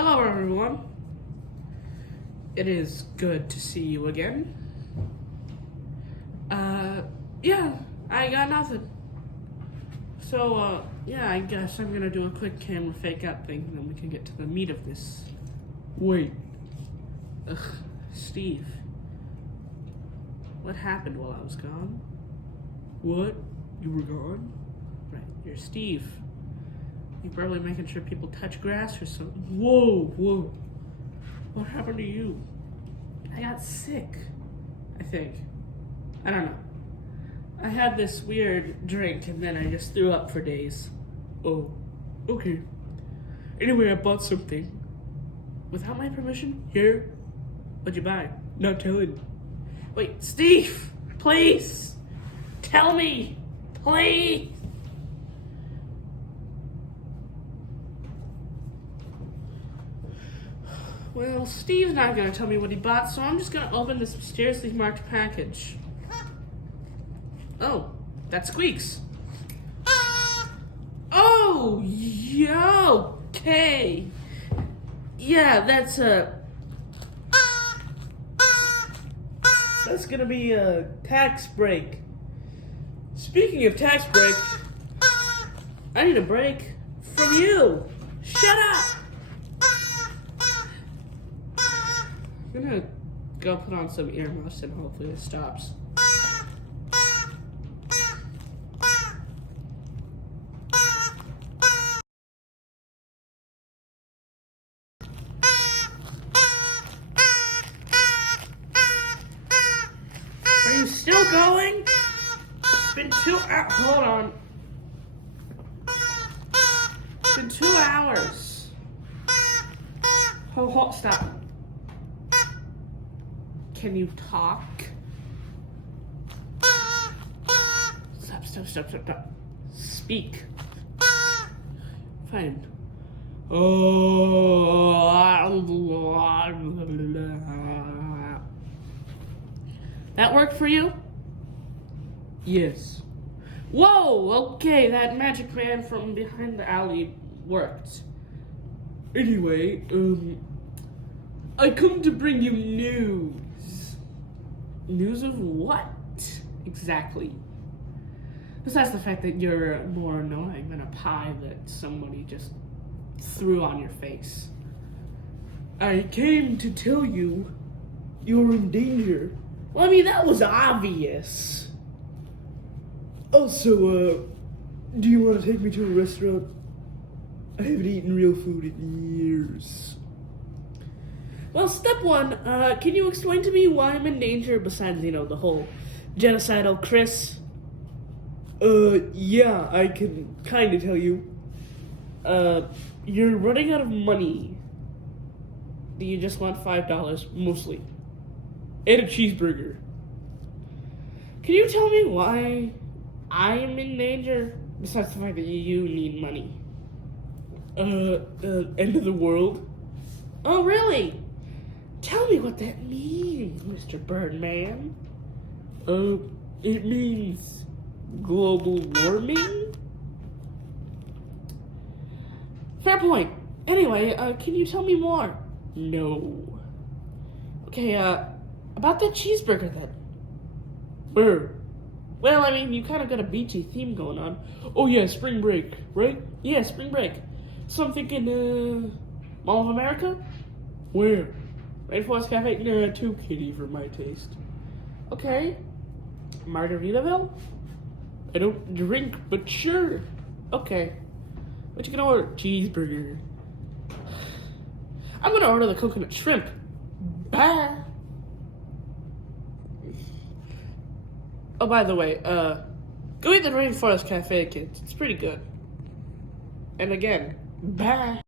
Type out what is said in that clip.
Hello, everyone. It is good to see you again. Yeah, I got nothing. So, yeah, I guess I'm gonna do a quick camera fake out thing, and then we can get to the meat of this. Wait. Ugh, Steve. What happened while I was gone? What? You were gone? Right, you're Steve. You're probably making sure people touch grass or something. Whoa. What happened to you? I got sick, I think. I don't know. I had this weird drink and then I just threw up for days. Oh, okay. Anyway, I bought something. Without my permission? Here? What'd you buy? Not telling. Wait, Steve! Please! Tell me! Please! Well, Steve's not gonna tell me what he bought, so I'm just gonna open this mysteriously marked package. Oh, that squeaks. Oh, yeah, okay. Yeah, that's gonna be a tax break. Speaking of tax break, I need a break from you. Shut up! I'm gonna go put on some earmuffs and hopefully it stops. Are you still going? It's been hold on. It's been 2 hours. Hold, stop. Can you talk? Stop. Speak. Fine. That worked for you? Yes. Whoa, okay, that magic man from behind the alley worked. Anyway, I come to bring you news. News of what, exactly? Besides the fact that you're more annoying than a pie that somebody just threw on your face. I came to tell you you're in danger. Well, I mean, that was obvious. Also, do you want to take me to a restaurant? I haven't eaten real food in years. Well, step one, can you explain to me why I'm in danger besides, the whole genocidal Chris? Yeah, I can kind of tell you. You're running out of money. Do you just want $5, mostly? And a cheeseburger. Can you tell me why I am in danger? Besides the fact that you need money. End of the world? Oh, really? Tell me what that means, Mr. Birdman. It means global warming? Fair point. Anyway, can you tell me more? No. Okay, about that cheeseburger then. Where? Well, I mean, you kind of got a beachy theme going on. Oh yeah, spring break, right? Yeah, spring break. So I'm thinking, Mall of America? Where? Rainforest Cafe? Nah, too kiddie for my taste. Okay. Margaritaville? I don't drink, but sure. Okay. What you gonna order? Cheeseburger. I'm gonna order the coconut shrimp. Bye. Oh, by the way, go eat the Rainforest Cafe, kids. It's pretty good. And again, bye.